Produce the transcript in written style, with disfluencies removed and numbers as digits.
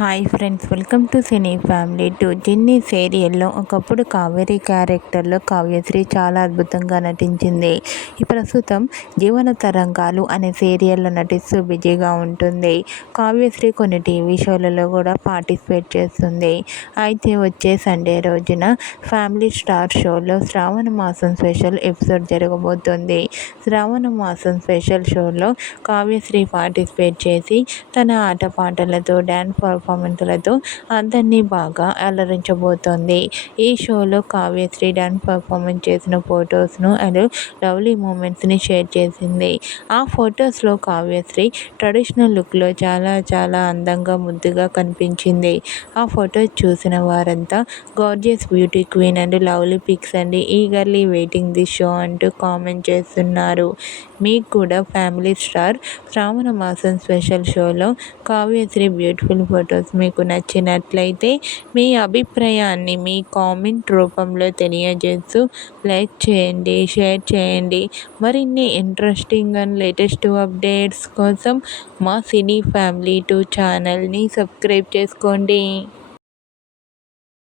Hi friends, welcome to cine family two. జిన్ని సీరియల్లో ఒకప్పుడు కావేరి క్యారెక్టర్లో కావ్యశ్రీ చాలా అద్భుతంగా నటించింది. ఈ ప్రస్తుతం జీవన తరంగాలు అనే సీరియల్లో నటిస్తూ బిజీగా ఉంటుంది. కావ్యశ్రీ కొన్ని టీవీ షోలలో కూడా పార్టిసిపేట్ చేస్తుంది. అయితే వచ్చే సండే రోజున ఫ్యామిలీ స్టార్ షోలో శ్రావణ మాసం స్పెషల్ ఎపిసోడ్ జరగబోతోంది. శ్రావణ మాసం స్పెషల్ షోలో కావ్యశ్రీ పార్టిసిపేట్ చేసి తన ఆటపాటలతో డ్యాన్స్ పర్ఫార్మెన్స్లతో అందరినీ బాగా అలరించబోతోంది. ఈ షోలో కావ్యశ్రీ డ్యాన్స్ పర్ఫార్మెన్స్ చేసిన ఫొటోస్ను అండ్ లవ్లీ మూమెంట్స్ని షేర్ చేసింది. ఆ ఫొటోస్లో కావ్యశ్రీ ట్రెడిషనల్ లుక్లో చాలా అందంగా ముద్దుగా కనిపించింది. ఆ ఫొటోస్ చూసిన వారంతా gorgeous beauty queen and lovely pics and eagerly waiting the show అంటూ కామెంట్ చేస్తున్నారు. మీకు కూడా ఫ్యామిలీ స్టార్ శ్రావణ మాసం స్పెషల్ షోలో కావ్యశ్రీ బ్యూటిఫుల్ ఫొటోస్ మీకు నచ్చినట్లయితే మీ అభిప్రాయాన్ని మీ కామెంట్ రూపంలో తెలియజేస్తూ లైక్ చేయండి, షేర్ చేయండి. మరిన్ని ఇంట్రెస్టింగ్ అండ్ లేటెస్ట్ అప్డేట్స్ కోసం మా సినీ ఫ్యామిలీ 2 ఛానల్ని సబ్స్క్రైబ్ చేసుకోండి.